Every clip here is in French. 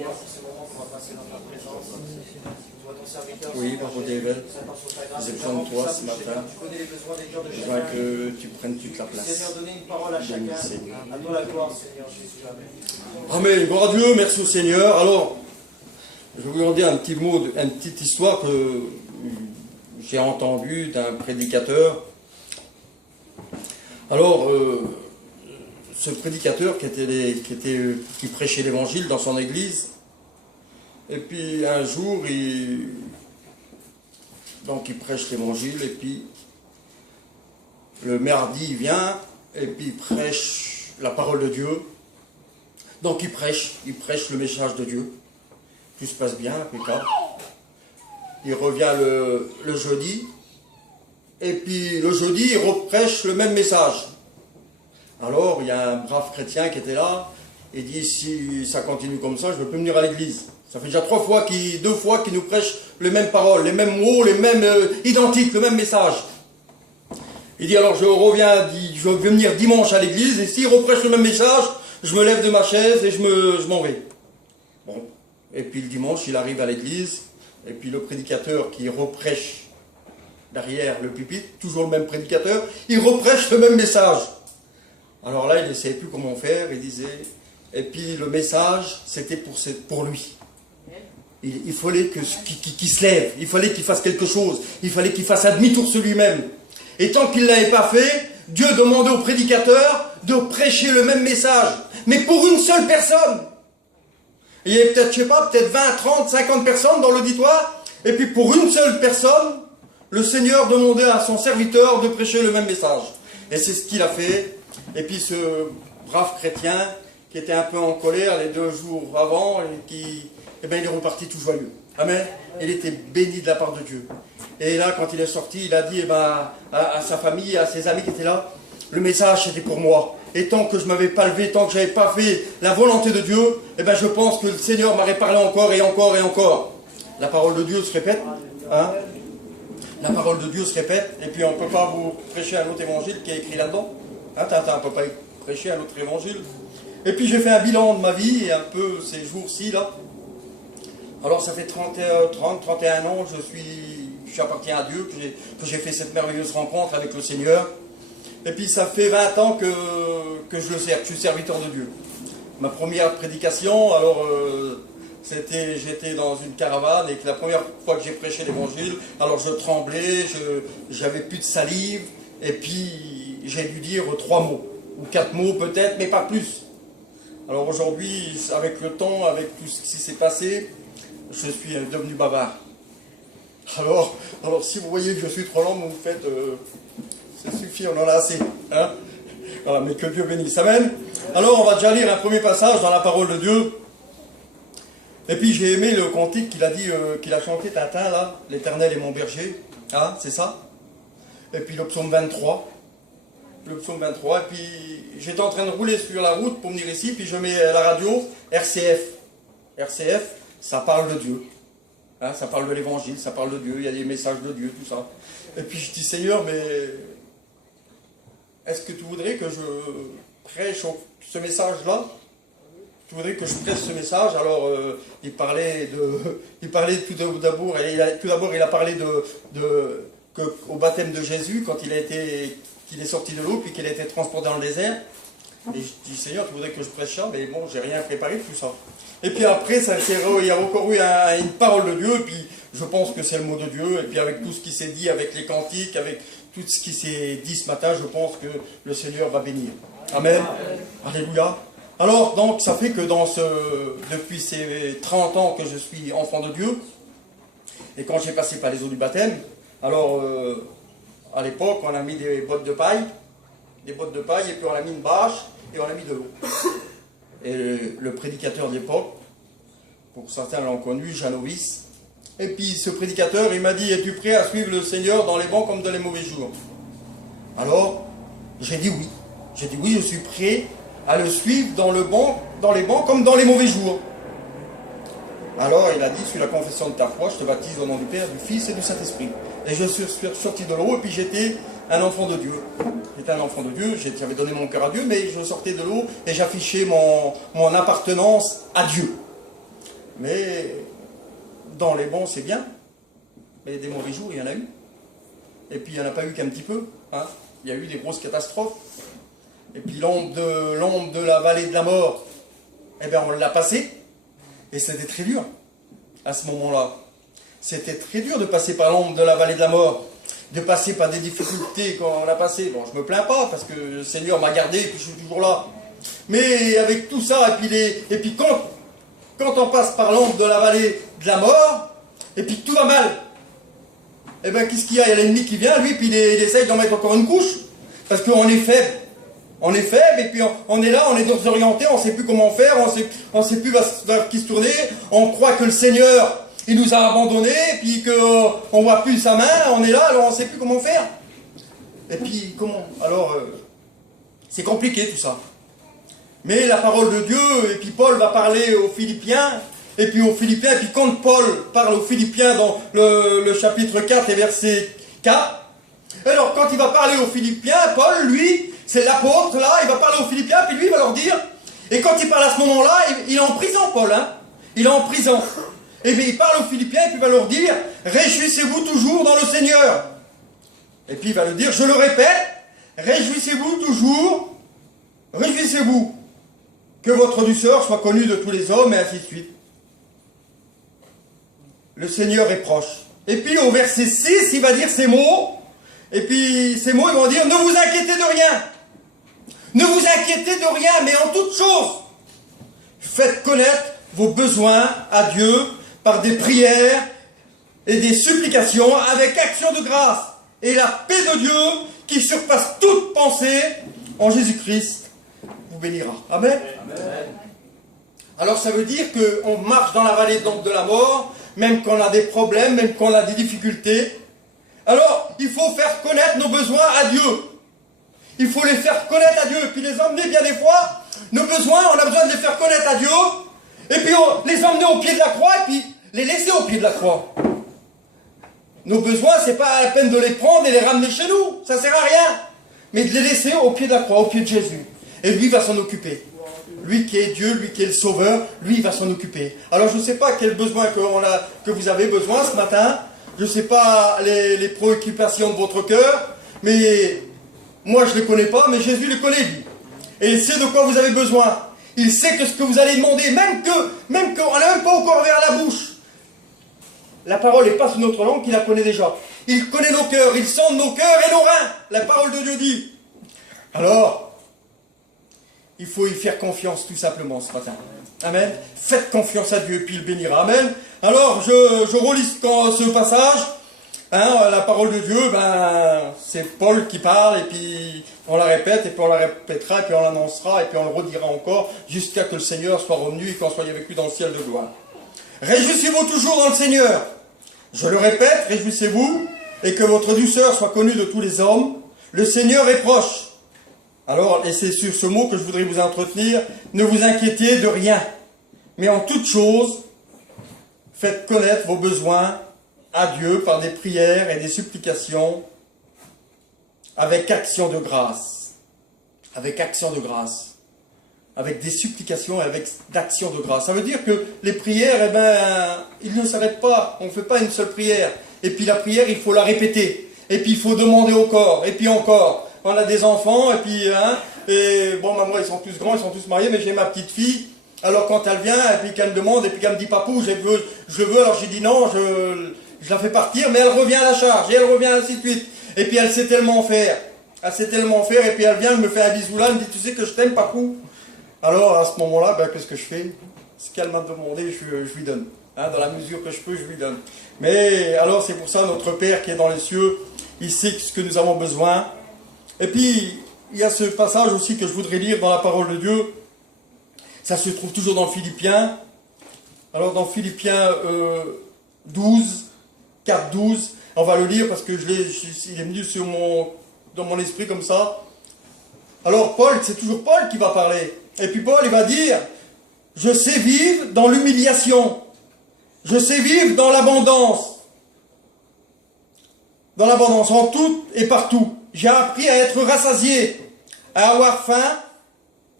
prière pour ce moment qu'on va passer dans ta présence. Toi, ton serviteur, Oui, Papa David, j'ai besoin de toi ce matin. Tu connais les besoins des cœurs de Je veux chacun. que tu prennes toute la place. Seigneur, donnez une parole à chacun. À toi la gloire, Seigneur Jésus. Amen. Amen. Gloire à Dieu, merci au Seigneur. Alors, je vais vous en dire un petit mot, une petite histoire que j'ai entendue d'un prédicateur. Alors, ce prédicateur qui prêchait l'évangile dans son église, et puis un jour, il prêche l'évangile, et puis le mardi, il vient, et puis il prêche la parole de Dieu. Donc il prêche le message de Dieu. Tout se passe bien, impeccable. Il revient le jeudi, et puis le jeudi, il reprêche le même message. Alors, il y a un brave chrétien qui était là, et dit, si ça continue comme ça, je ne veux plus venir à l'église. Ça fait déjà deux fois qu'il nous prêche les mêmes paroles, les mêmes mots, les mêmes identiques, le même message. Il dit, alors je veux venir dimanche à l'église, et s'il reprêche le même message, je me lève de ma chaise et je m'en vais. Bon. Et puis le dimanche, il arrive à l'église, et puis le prédicateur qui reprêche derrière le pupitre, toujours le même prédicateur, il reprêche le même message. Alors là, il ne savait plus comment faire, il disait, et puis le message, c'était pour lui. Il fallait qu'il se lève, il fallait qu'il fasse quelque chose, il fallait qu'il fasse un demi-tour sur lui-même. Et tant qu'il ne l'avait pas fait, Dieu demandait au prédicateur de prêcher le même message, mais pour une seule personne. Il y avait peut-être, je ne sais pas, peut-être 20, 30, 50 personnes dans l'auditoire, et puis pour une seule personne, le Seigneur demandait à son serviteur de prêcher le même message. Et c'est ce qu'il a fait. Et puis ce brave chrétien, qui était un peu en colère les 2 jours avant, il est reparti tout joyeux. Amen. Il était béni de la part de Dieu. Et là, quand il est sorti, il a dit à sa famille, à ses amis qui étaient là, le message c'était pour moi. Et tant que je ne m'avais pas levé, tant que je n'avais pas fait la volonté de Dieu, je pense que le Seigneur m'aurait parlé encore et encore et encore. La parole de Dieu se répète. Hein? La parole de Dieu se répète. Et puis on ne peut pas vous prêcher un autre évangile qui est écrit là-dedans. Hein, on ne peut pas prêcher un autre évangile. Et puis j'ai fait un bilan de ma vie, et un peu ces jours-ci là. Alors ça fait 31 ans, j'appartiens à Dieu, que j'ai fait cette merveilleuse rencontre avec le Seigneur. Et puis ça fait 20 ans que je le sers, que je suis serviteur de Dieu. Ma première prédication, alors j'étais dans une caravane, et que la première fois que j'ai prêché l'évangile, alors je tremblais, j'avais plus de salive, et puis j'ai dû dire 3 mots, ou 4 mots peut-être, mais pas plus. Alors aujourd'hui, avec le temps, avec tout ce qui s'est passé, je suis devenu bavard. Alors si vous voyez que je suis trop lent, vous me faites, ça suffit, on en a assez. Hein, voilà, mais que Dieu bénisse. Amen. Alors on va déjà lire un premier passage dans la parole de Dieu. Et puis j'ai aimé le cantique qu'il a dit, qu'il a chanté Tintin là, l'Éternel est mon berger. Hein, c'est ça. Et puis le psaume 23. Le psaume 23. Et puis j'étais en train de rouler sur la route pour venir ici, puis je mets la radio RCF. RCF, ça parle de Dieu. Hein, ça parle de l'évangile, ça parle de Dieu, il y a des messages de Dieu, tout ça. Et puis je dis, Seigneur, mais est-ce que tu voudrais que je prêche ce message-là? Tu voudrais que je prêche ce message? Alors, il parlait tout d'abord, il a parlé au baptême de Jésus, quand qu'il est sorti de l'eau, puis qu'il a été transporté dans le désert. Et je dis, Seigneur, tu voudrais que je prêche ça? Mais bon, j'ai rien préparé de tout ça. Et puis après, il y a encore eu une parole de Dieu, et puis je pense que c'est le mot de Dieu, et puis avec tout ce qui s'est dit, avec les cantiques, avec tout ce qui s'est dit ce matin, je pense que le Seigneur va bénir. Amen. Alléluia. Alors, donc, ça fait que depuis ces 30 ans que je suis enfant de Dieu, et quand j'ai passé par les eaux du baptême, alors, à l'époque, on a mis des bottes de paille, et puis on a mis une bâche, et on a mis de l'eau. Et le prédicateur de l'époque, pour certains l'ont connu, Janovis, et puis ce prédicateur, il m'a dit, es-tu prêt à suivre le Seigneur dans les bons comme dans les mauvais jours? Alors, j'ai dit oui. J'ai dit oui, je suis prêt à le suivre dans les bons comme dans les mauvais jours. Alors, il a dit, sur la confession de ta foi, je te baptise au nom du Père, du Fils et du Saint-Esprit. Et je suis sorti de l'eau, et puis j'étais un enfant de Dieu. J'étais un enfant de Dieu, j'avais donné mon cœur à Dieu, mais je sortais de l'eau et j'affichais mon appartenance à Dieu. Mais dans les bons, c'est bien. Mais des mauvais jours, il y en a eu. Et puis, il n'y en a pas eu qu'un petit peu. Hein. Il y a eu des grosses catastrophes. Et puis, l'ombre de la vallée de la mort, eh bien, on l'a passé. Et c'était très dur à ce moment-là. C'était très dur de passer par l'ombre de la vallée de la mort. De passer par des difficultés quand on a passé. Bon, je me plains pas parce que le Seigneur m'a gardé et puis je suis toujours là. Mais avec tout ça, et puis quand on passe par l'ombre de la vallée de la mort, et puis tout va mal, et bien qu'est-ce qu'il y a? Il y a l'ennemi qui vient, lui, puis il essaye d'en mettre encore une couche, parce qu'on est faible. On est faible, et puis on est là, on est désorienté, on ne sait plus comment faire, on ne sait plus vers qui se tourner, on croit que le Seigneur, il nous a abandonnés, et puis qu'on ne voit plus sa main, on est là, alors on ne sait plus comment faire. Et puis comment? Alors, c'est compliqué tout ça. Mais la parole de Dieu, et puis Paul va parler aux Philippiens, et puis quand Paul parle aux Philippiens dans le chapitre 4 et verset 4, alors quand il va parler aux Philippiens, Paul, lui, c'est l'apôtre, là, il va parler aux Philippiens, puis lui, il va leur dire, et quand il parle à ce moment-là, il est en prison, Paul, hein, il est en prison. Et bien il parle aux Philippiens, et puis il va leur dire, réjouissez-vous toujours dans le Seigneur. Et puis il va leur dire, je le répète, réjouissez-vous toujours, réjouissez-vous. Que votre douceur soit connue de tous les hommes, et ainsi de suite. Le Seigneur est proche. Et puis au verset 6, il va dire ces mots. Et puis ces mots, ils vont dire, ne vous inquiétez de rien. Ne vous inquiétez de rien, mais en toute chose, faites connaître vos besoins à Dieu par des prières et des supplications avec action de grâce. Et la paix de Dieu, qui surpasse toute pensée, en Jésus-Christ, vous bénira. Amen. Amen. Alors ça veut dire qu'on marche dans la vallée de la mort, même quand on a des problèmes, même quand on a des difficultés. Alors il faut faire connaître nos besoins à Dieu. Il faut les faire connaître à Dieu. Et puis les emmener bien des fois, nos besoins, on a besoin de les faire connaître à Dieu. Et puis les emmener au pied de la croix et puis les laisser au pied de la croix. Nos besoins, c'est pas la peine de les prendre et les ramener chez nous. Ça sert à rien. Mais de les laisser au pied de la croix, au pied de Jésus. Et lui va s'en occuper. Lui qui est Dieu, lui qui est le Sauveur, lui il va s'en occuper. Alors je ne sais pas quel besoin que vous avez besoin ce matin. Je ne sais pas les préoccupations de votre cœur. Mais moi je ne les connais pas, mais Jésus les connaît lui. Et il sait de quoi vous avez besoin. Il sait que ce que vous allez demander, même qu'on n'a même pas encore vers la bouche. La parole n'est pas sous notre langue, qu'il la connaît déjà. Il connaît nos cœurs, il sonde nos cœurs et nos reins. La parole de Dieu dit. Alors, il faut y faire confiance tout simplement ce matin. Amen. Faites confiance à Dieu, puis il bénira. Amen. Alors, je relis ce passage. Hein, la parole de Dieu, c'est Paul qui parle, et puis on la répète, et puis on la répétera, et puis on l'annoncera, et puis on le redira encore, jusqu'à que le Seigneur soit revenu et qu'on soit avec lui dans le ciel de gloire. Réjouissez-vous toujours dans le Seigneur. Je le répète, réjouissez-vous, et que votre douceur soit connue de tous les hommes. Le Seigneur est proche. Alors, et c'est sur ce mot que je voudrais vous entretenir, ne vous inquiétez de rien, mais en toute chose, faites connaître vos besoins à Dieu par des prières et des supplications, avec action de grâce. Avec action de grâce. Avec des supplications et avec d'action de grâce. Ça veut dire que les prières, ils ne s'arrêtent pas. On ne fait pas une seule prière. Et puis la prière, il faut la répéter. Et puis il faut demander encore. Et puis encore. On a des enfants, et puis, moi, ils sont tous grands, ils sont tous mariés, mais j'ai ma petite fille. Alors quand elle vient, et puis qu'elle me demande, et puis qu'elle me dit, papou, je veux, alors j'ai dit non, je la fais partir, mais elle revient à la charge, et elle revient ainsi de suite. Et puis elle sait tellement faire. Et puis elle vient, elle me fait un bisou là, elle me dit, tu sais que je t'aime, papou. Alors à ce moment-là, qu'est-ce que je fais? Ce qu'elle m'a demandé, je lui donne. Hein, dans la mesure que je peux, je lui donne. Mais alors c'est pour ça, notre Père qui est dans les cieux, il sait ce que nous avons besoin. Et puis, il y a ce passage aussi que je voudrais lire dans la parole de Dieu. Ça se trouve toujours dans Philippiens. Alors dans Philippiens 12, 4, 12, on va le lire parce que il est venu dans mon esprit comme ça. Alors Paul, c'est toujours Paul qui va parler. Et puis Paul, il va dire, je sais vivre dans l'humiliation. Je sais vivre dans l'abondance. Dans l'abondance, en tout et partout. J'ai appris à être rassasié, à avoir faim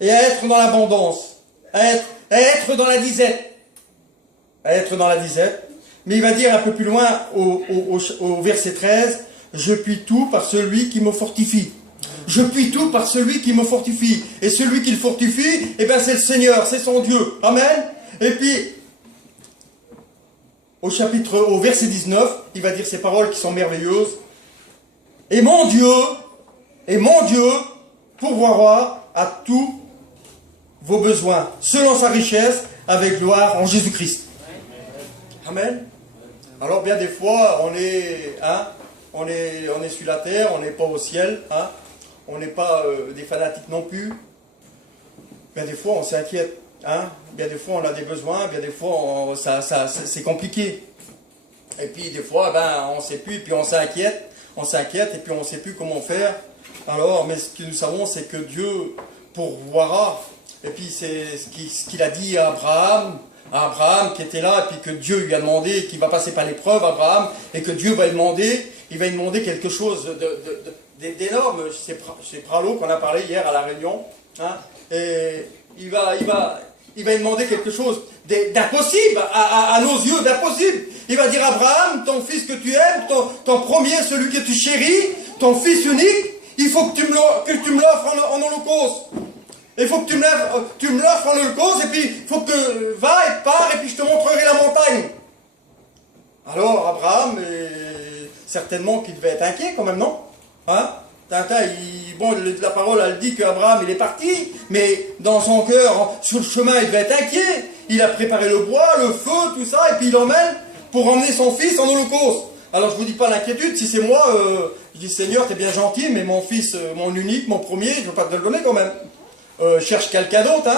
et à être dans l'abondance, à être dans la disette. à être dans la disette. Mais il va dire un peu plus loin, au verset 13, « Je puis tout par celui qui me fortifie. » Je puis tout par celui qui me fortifie. Et celui qui le fortifie, eh bien c'est le Seigneur, c'est son Dieu. Amen. Et puis, au verset 19, il va dire ces paroles qui sont merveilleuses. Et mon Dieu pourvoira à tous vos besoins, selon sa richesse, avec gloire en Jésus-Christ. Amen. Alors bien des fois, on est sur la terre, on n'est pas au ciel, hein. On n'est pas des fanatiques non plus. Bien des fois, on s'inquiète, hein. Bien des fois, on a des besoins, bien des fois, c'est compliqué. Et puis des fois, on ne sait plus, et puis on s'inquiète, et puis on ne sait plus comment faire. Alors, mais ce que nous savons, c'est que Dieu pourvoira. Et puis c'est ce qu'il a dit à Abraham qui était là, et puis que Dieu lui a demandé, qu'il va passer par l'épreuve, Abraham, et que Dieu va lui demander quelque chose d'énorme. C'est Pralo qu'on a parlé hier à la réunion, hein, et il va lui demander quelque chose d'impossible, à nos yeux, d'impossible. Il va dire à Abraham, ton fils que tu aimes, ton premier, celui que tu chéris, ton fils unique, il faut que tu me l'offres en holocauste. Il faut que tu me l'offres en holocauste, et puis il faut que va et pars, et puis je te montrerai la montagne. Alors Abraham, certainement qu'il devait être inquiet quand même, non, hein? La parole elle dit qu'Abraham il est parti, mais dans son cœur, sur le chemin, il devait être inquiet. Il a préparé le bois, le feu, tout ça, et puis il l'emmène pour emmener son fils en holocauste. Alors je ne vous dis pas l'inquiétude, si c'est moi, je dis Seigneur, t'es bien gentil, mais mon fils, mon unique, mon premier, je ne veux pas te le donner quand même. Cherche quelqu'un d'autre,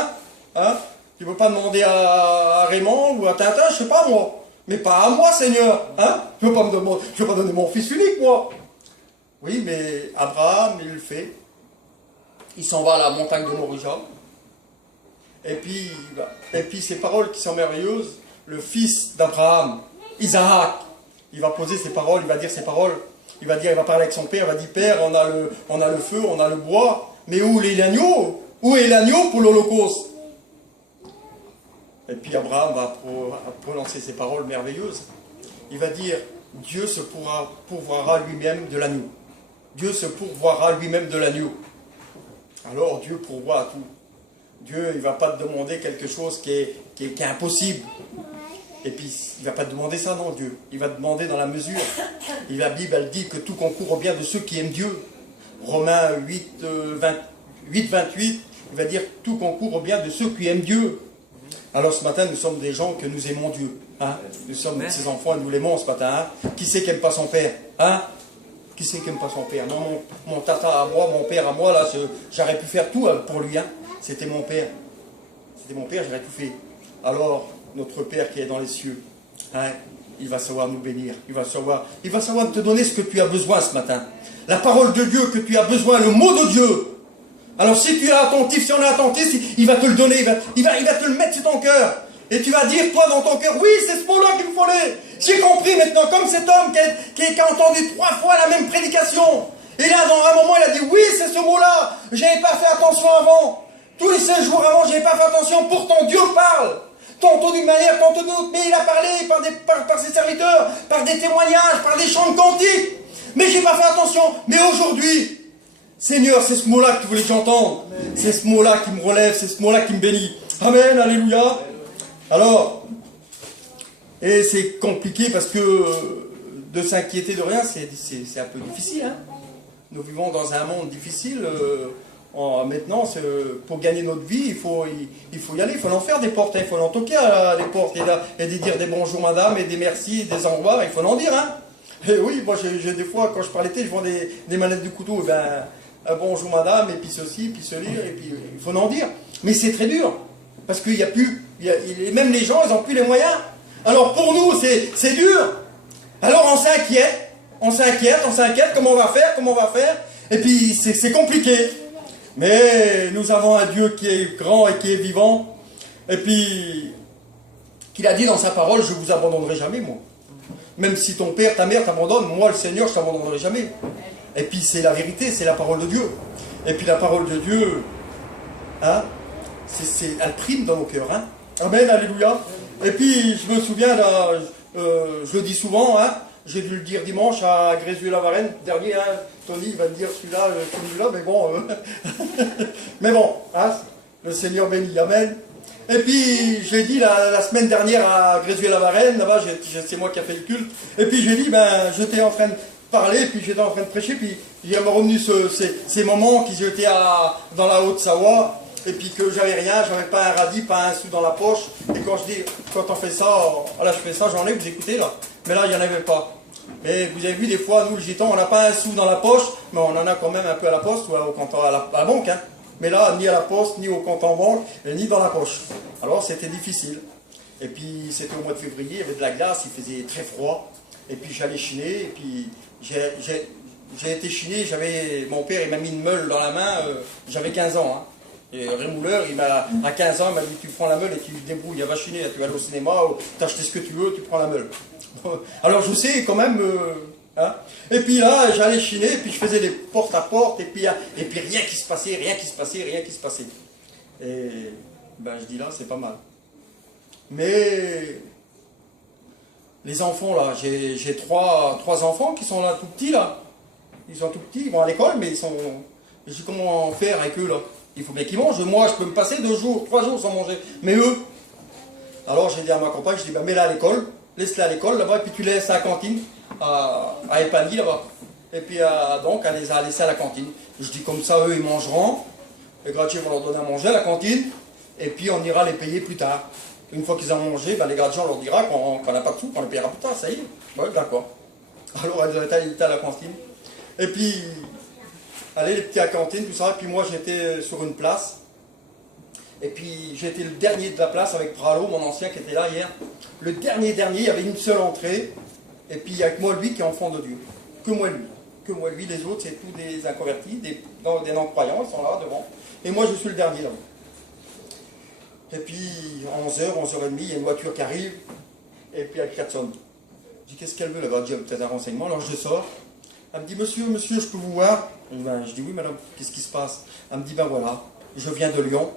hein? Tu ne peux pas demander à Raymond ou à Tintin, je ne sais pas moi. Mais pas à moi, Seigneur, hein? Je ne veux pas donner mon fils unique, moi. Oui, mais Abraham, il le fait. Il s'en va à la montagne de Moriah. Et puis ces paroles qui sont merveilleuses, le fils d'Abraham, Isaac, il va poser ses paroles, il va dire ses paroles. Il va parler avec son père, il va dire, Père, on a le feu, on a le bois, mais où est l'agneau? Où est l'agneau pour l'holocauste? Et puis Abraham va prononcer ces paroles merveilleuses. Il va dire, Dieu se pourvoira lui-même de l'agneau. Dieu se pourvoira lui-même de l'agneau. Alors Dieu pourvoit à tout. Dieu, il ne va pas te demander quelque chose qui est impossible. Et puis, il ne va pas te demander ça, non, Dieu. Il va te demander dans la mesure. Et la Bible, elle dit que tout concourt au bien de ceux qui aiment Dieu. Romains 8, 28, il va dire tout concourt au bien de ceux qui aiment Dieu. Alors ce matin, nous sommes des gens que nous aimons Dieu. Hein? Nous sommes ses enfants et nous l'aimons ce matin. Hein? Qui c'est qui n'aime pas son père? Hein? Qui c'est qui n'aime pas son père? Non, mon tata à moi, mon père à moi, là, j'aurais pu faire tout pour lui. Hein? C'était mon père. C'était mon père, j'aurais tout fait. Alors, notre Père qui est dans les cieux, hein, il va savoir nous bénir. Il va savoir te donner ce que tu as besoin ce matin. La parole de Dieu que tu as besoin, le mot de Dieu. Alors si tu es attentif, si on est attentif, il va te le donner, il va te le mettre sur ton cœur. Et tu vas dire, toi, dans ton cœur, oui, c'est ce mot-là qu'il me fallait. J'ai compris maintenant, comme cet homme qui a entendu 3 fois la même prédication. Et là, dans un moment, il a dit, oui, c'est ce mot-là. Je n'avais pas fait attention avant. Tous les 5 jours avant, je n'avais pas fait attention. Pourtant, Dieu parle. Tantôt d'une manière, tantôt d'une autre. Mais il a parlé par ses serviteurs, par des témoignages, par des chants de cantiques. Mais je n'ai pas fait attention. Mais aujourd'hui, Seigneur, c'est ce mot-là que tu voulais que j'entende. C'est ce mot-là qui me relève, c'est ce mot-là qui me bénit. Amen, alléluia. Alors, et c'est compliqué parce que de s'inquiéter de rien, c'est un peu difficile. Hein. Nous vivons dans un monde difficile. Maintenant, pour gagner notre vie, il faut y aller, il faut en faire des portes, hein, il faut en toquer à des portes et dire des bonjours madame et des merci, des au revoir, il faut en dire. Hein. Et oui, moi j'ai des fois, quand je parle l'été, je vois des manettes de couteau, bonjour madame, et puis ceci, puis cela, et puis il faut en dire. Mais c'est très dur, parce qu'il n'y a plus, même les gens, ils n'ont plus les moyens. Alors pour nous, c'est dur. Alors on s'inquiète, comment on va faire, et puis c'est compliqué. Mais nous avons un Dieu qui est grand et qui est vivant, et puis qu'il a dit dans sa parole, je ne vous abandonnerai jamais, moi. Même si ton père, ta mère t'abandonnent, moi le Seigneur, je ne t'abandonnerai jamais. Et puis c'est la vérité, c'est la parole de Dieu. Et puis la parole de Dieu, hein, elle prime dans nos cœurs. Hein. Amen, alléluia. Et puis, je me souviens, là, je le dis souvent, hein, j'ai dû le dire dimanche à Grézuy-la-Varenne, dernier, hein, Tony va me dire celui-là, mais bon, mais bon, hein, le Seigneur bénit, amen. Et puis, je l'ai dit la semaine dernière à Grézuy-la-Varenne, là-bas, c'est moi qui ai fait le culte, et puis j'ai dit, ben, j'étais en train de parler, puis j'étais en train de prêcher, puis il m'a revenu ces moments qui j'étais dans la Haute-Savoie, et puis que j'avais rien, j'avais pas un radis, pas un sou dans la poche, et quand je dis, quand on fait ça, là je fais ça, j'en ai, vous écoutez là, mais là il n'y en avait pas. Et vous avez vu, des fois, nous le gitan, on n'a pas un sou dans la poche, mais on en a quand même un peu à la poste, ou au compte, à la banque, hein. Mais là, ni à la poste, ni au compte en banque, ni dans la poche. Alors c'était difficile. Et puis c'était au mois de février, il y avait de la glace, il faisait très froid, et puis j'allais chiner, et puis j'ai été chiner, mon père il m'a mis une meule dans la main, j'avais 15 ans, hein. Et Rémouleur, à 15 ans, il m'a dit tu prends la meule et tu te débrouilles, va chiner, tu vas aller au cinéma, t'achètes ce que tu veux, tu prends la meule. Alors je sais quand même, hein. Et puis là, j'allais chiner, et puis je faisais des porte à porte, et puis rien qui se passait, rien qui se passait, rien qui se passait. Et ben je dis là, c'est pas mal. Mais les enfants là, j'ai trois enfants qui sont là tout petits là. Ils sont tout petits, ils vont à l'école, mais je sais comment faire avec eux là. Il faut bien qu'ils mangent. Moi, je peux me passer 2 jours, 3 jours sans manger. Mais eux, alors j'ai dit à ma compagne, je dis, ben, mets-la à l'école, laisse-la à l'école là-bas, et puis tu laisses à la cantine, à Epany là-bas. Et puis donc, elle les a laissés à la cantine. Je dis, comme ça, eux, ils mangeront. Les gratiers vont leur donner à manger à la cantine, et puis on ira les payer plus tard. Une fois qu'ils ont mangé, ben, les gratiers, on leur dira qu'on n'a pas de sous, qu'on les payera plus tard, ça y est. Ouais, d'accord. Alors, elles étaient à la cantine. Et puis, allez, les petits à la cantine, tout ça. Et puis moi, j'étais sur une place. Et puis, j'étais le dernier de la place avec Pralo, mon ancien qui était là hier. Le dernier, il y avait une seule entrée. Et puis, il n'y a que moi, lui, qui est enfant de Dieu. Que moi, lui. Que moi, lui. Les autres, c'est tous des inconvertis, des non-croyants, ils sont là devant. Et moi, je suis le dernier là. Et puis, à 11h, 11h30, il y a une voiture qui arrive. Et puis, elle klaxonne. Je dis, qu'est-ce qu'elle veut, là-bas? J'ai peut-être un renseignement. Alors, je sors. Elle me dit, monsieur, je peux vous voir? Je dis, oui, madame, qu'est-ce qui se passe? Elle me dit, ben voilà, je viens de Lyon.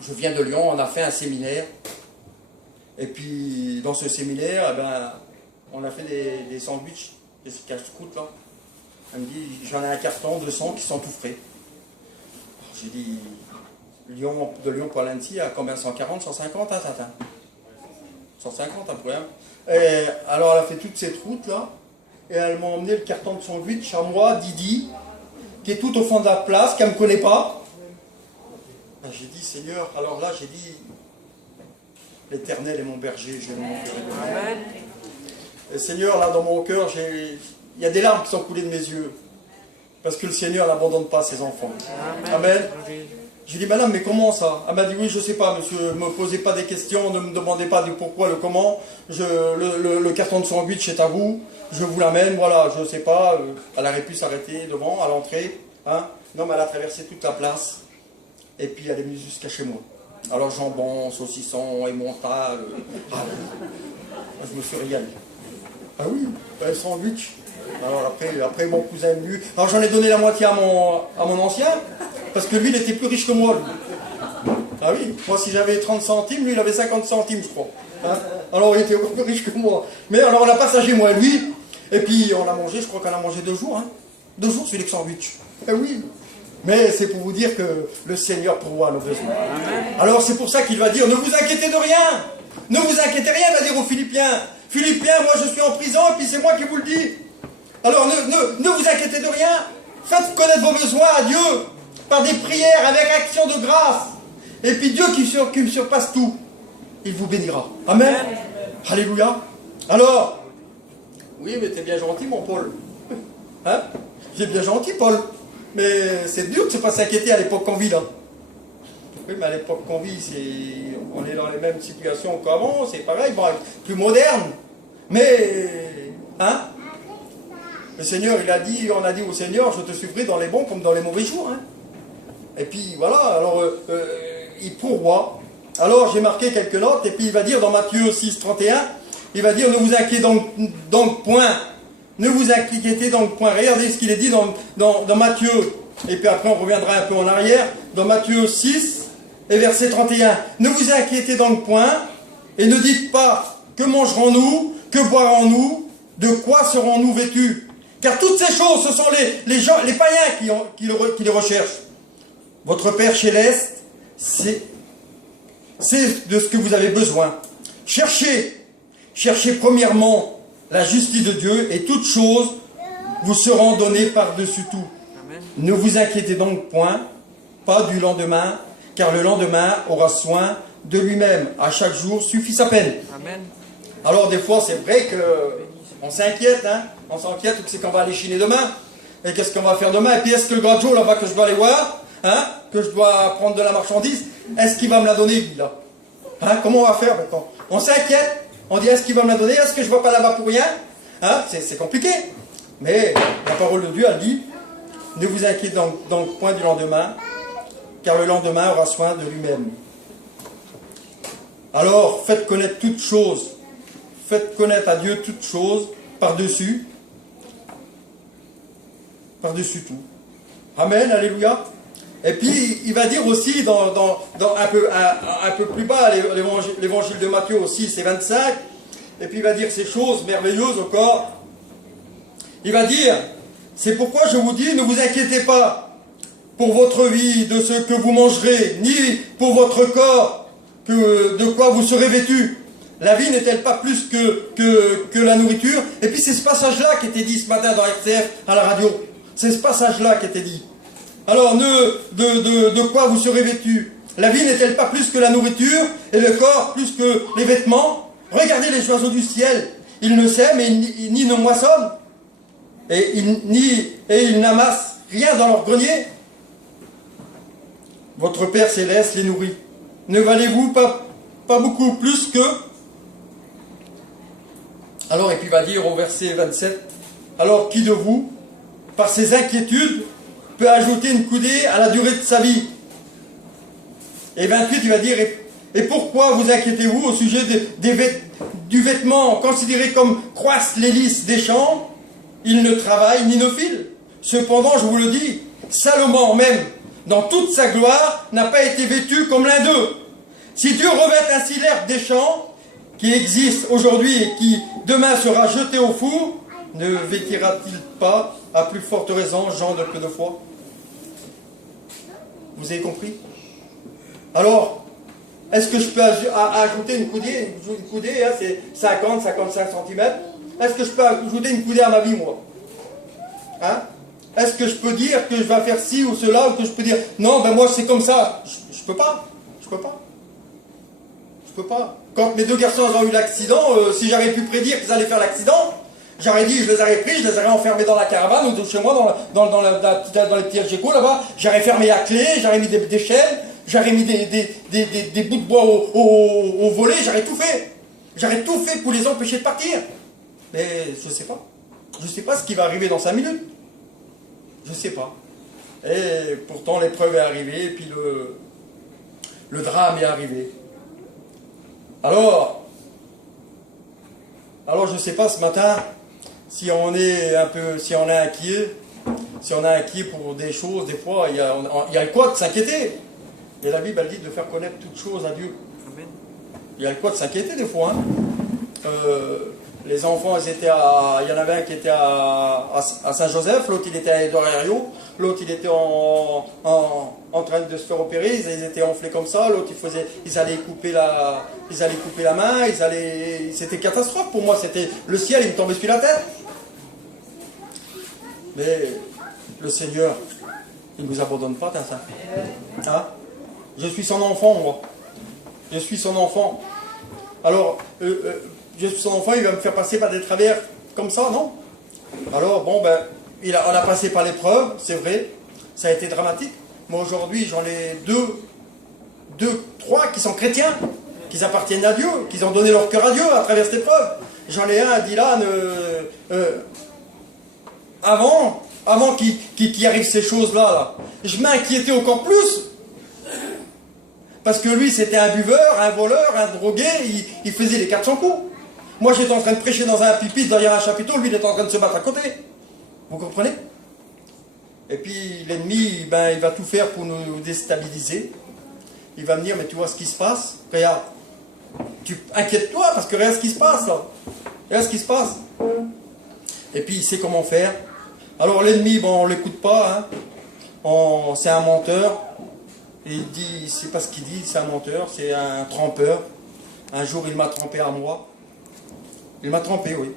On a fait un séminaire. Et puis, dans ce séminaire, eh ben, on a fait des sandwichs, des casse-croûtes, là. Elle me dit, j'en ai un carton, 200 qui sont tout frais. J'ai dit, de Lyon pour Annecy, à combien? 140, 150, hein, Tintin? 150 après, hein. Et alors, elle a fait toute cette route-là. Et elle m'a emmené le carton de sandwich à moi, Didi, qui est tout au fond de la place, qu'elle ne me connaît pas. Ben, j'ai dit, Seigneur, alors là, j'ai dit, l'Éternel est mon berger, je vais mon cœur. Et Seigneur, là, dans mon cœur, il y a des larmes qui sont coulées de mes yeux. Parce que le Seigneur n'abandonne pas ses enfants. Amen. J'ai dit, madame, mais comment ça? Elle m'a dit, oui, je ne sais pas, monsieur, ne me posez pas des questions, ne me demandez pas du pourquoi, le comment. Le carton de sandwich est à vous. Je vous l'amène, voilà, je ne sais pas, elle aurait pu s'arrêter devant, à l'entrée, hein. Non, mais elle a traversé toute la place, et puis elle est venue jusqu'à chez moi. Alors jambon, saucisson, emmental, je me suis régalé. Ah oui, un sandwich. Alors après mon cousin est venu, alors j'en ai donné la moitié à mon ancien, parce que lui, il était plus riche que moi, lui. Ah oui, moi si j'avais 30 centimes, lui il avait 50 centimes, je crois. Hein, alors il était beaucoup plus riche que moi. Mais alors on a partagé, moi et lui. Et puis on a mangé, je crois qu'on a mangé 2 jours, hein. 2 jours sur les sandwichs. Eh oui. Mais c'est pour vous dire que le Seigneur pourvoit nos besoins. Alors c'est pour ça qu'il va dire, ne vous inquiétez de rien. Ne vous inquiétez rien, il va dire aux Philippiens. Philippiens, moi je suis en prison et puis c'est moi qui vous le dis. Alors ne vous inquiétez de rien. Faites connaître vos besoins à Dieu par des prières avec action de grâce. Et puis Dieu qui surpasse tout, il vous bénira. Amen. Alléluia. Alors, oui, mais t'es bien gentil, mon Paul. Hein? J'ai bien gentil, Paul. Mais c'est dur de ne pas s'inquiéter à l'époque qu'on vit, là. Oui, mais à l'époque qu'on vit, on est dans les mêmes situations qu'avant, c'est pareil, bon, plus moderne. Mais, hein? Le Seigneur, on a dit au Seigneur, je te suivrai dans les bons comme dans les mauvais jours. Hein? Et puis, voilà, alors, il pourvoit. Alors, j'ai marqué quelques notes, et puis il va dire dans Matthieu 6, 31, il va dire, ne vous inquiétez donc point. Ne vous inquiétez donc point. Regardez ce qu'il est dit dans Matthieu. Et puis après, on reviendra un peu en arrière. Dans Matthieu 6 et verset 31. Ne vous inquiétez donc point. Et ne dites pas, que mangerons-nous, que boirons-nous, de quoi serons-nous vêtus? Car toutes ces choses, ce sont les gens, les païens qui les recherchent. Votre Père céleste, c'est de ce que vous avez besoin. Cherchez premièrement la justice de Dieu, et toutes choses vous seront données par-dessus tout. Amen. Ne vous inquiétez donc point, pas du lendemain, car le lendemain aura soin de lui-même. À chaque jour suffit sa peine. Amen. Alors des fois c'est vrai qu'on s'inquiète, hein? On s'inquiète, c'est qu'on va aller chiner demain. Et qu'est-ce qu'on va faire demain? Et puis est-ce que le grand Joe là-bas que je dois aller voir, hein? Que je dois prendre de la marchandise, est-ce qu'il va me la donner lui là? Hein? Comment on va faire maintenant? On s'inquiète, on dit est-ce qu'il va me la donner? Est-ce que je ne vais pas là-bas pour rien? Hein? C'est compliqué. Mais la parole de Dieu a dit, ne vous inquiétez donc point du lendemain, car le lendemain aura soin de lui-même. Alors, faites connaître toutes choses, faites connaître à Dieu toutes choses, par-dessus tout. Amen, alléluia. Et puis, il va dire aussi, dans un peu plus bas, l'évangile de Matthieu aussi, c'est 25, et puis il va dire ces choses merveilleuses encore. Il va dire, c'est pourquoi je vous dis, ne vous inquiétez pas pour votre vie, de ce que vous mangerez, ni pour votre corps, de quoi vous serez vêtus. La vie n'est-elle pas plus que la nourriture? Et puis c'est ce passage-là qui était dit ce matin dans RCF à la radio. C'est ce passage-là qui était dit. Alors, de quoi vous serez vêtus? La vie n'est-elle pas plus que la nourriture, et le corps plus que les vêtements? Regardez les oiseaux du ciel. Ils ne sèment ni ne moissonnent, et ils n'amassent rien dans leur grenier. Votre Père céleste les nourrit. Ne valez-vous pas beaucoup plus que... Alors, et puis il va dire au verset 27, alors qui de vous, par ses inquiétudes, peut ajouter une coudée à la durée de sa vie? Et 28, il va dire, et pourquoi vous inquiétez-vous au sujet du vêtement considéré comme croissent les lys des champs? Il ne travaille ni ne file. Cependant, je vous le dis, Salomon même, dans toute sa gloire, n'a pas été vêtu comme l'un d'eux. Si Dieu revêt ainsi l'herbe des champs, qui existe aujourd'hui et qui demain sera jeté au four, ne vêtira-t-il pas, à plus forte raison, gens de peu de foi? Vous avez compris? Alors, est-ce que je peux ajouter une coudée? Une coudée, hein, c'est 50-55 cm. Est-ce que je peux ajouter une coudée à ma vie, moi? Hein? Est-ce que je peux dire que je vais faire ci ou cela, ou que je peux dire, non, ben moi c'est comme ça? Je peux pas. Je peux pas. Je peux pas. Quand mes deux garçons ont eu l'accident, si j'avais pu prédire qu'ils allaient faire l'accident, j'aurais dit, je les aurais pris, je les aurais enfermés dans la caravane ou chez moi, dans les petits Algeco là-bas, j'aurais fermé à clé, j'aurais mis des chaînes, j'aurais mis des bouts de bois au volet, j'aurais tout fait. J'aurais tout fait pour les empêcher de partir. Mais je sais pas. Je sais pas ce qui va arriver dans 5 minutes. Je sais pas. Et pourtant l'épreuve est arrivée, et puis le drame est arrivé. Alors je ne sais pas ce matin si on est inquiet pour des choses, des fois il y a quoi de s'inquiéter. Et la Bible elle dit de faire connaître toutes choses à Dieu. Amen. Il y a quoi de s'inquiéter des fois. Hein. Les enfants, il y en avait un qui était à Saint-Joseph, l'autre il était à Édouard-Herriot, l'autre il était en train de se faire opérer, ils étaient enflés comme ça, l'autre ils allaient couper la main, c'était catastrophe pour moi, c'était le ciel, il me tombait sur la tête. Mais le Seigneur, il ne nous abandonne pas, t'as ça. Hein? Je suis son enfant, moi. Je suis son enfant. Alors, je suis son enfant, il va me faire passer par des travers comme ça, non? Alors, bon, ben, on a passé par l'épreuve, c'est vrai, ça a été dramatique. Moi, aujourd'hui, j'en ai trois qui sont chrétiens, qui appartiennent à Dieu, qui ont donné leur cœur à Dieu à travers cette épreuve. J'en ai un, Dylan, avant qu'il arrive ces choses-là, je m'inquiétais encore plus. Parce que lui, c'était un buveur, un voleur, un drogué, il faisait les 400 coups. Moi, j'étais en train de prêcher dans un pupitre derrière un chapiteau, lui, il était en train de se battre à côté. Vous comprenez? Et puis, l'ennemi, ben, il va tout faire pour nous déstabiliser. Il va me dire, mais tu vois ce qui se passe? Regarde, inquiète-toi, parce que regarde ce qui se passe là. Regarde ce qui se passe. Et puis il sait comment faire. Alors l'ennemi, bon, on ne l'écoute pas, hein. C'est un menteur. Et il dit, c'est pas ce qu'il dit, c'est un menteur, c'est un trompeur. Un jour il m'a trompé à moi. Il m'a trompé, oui.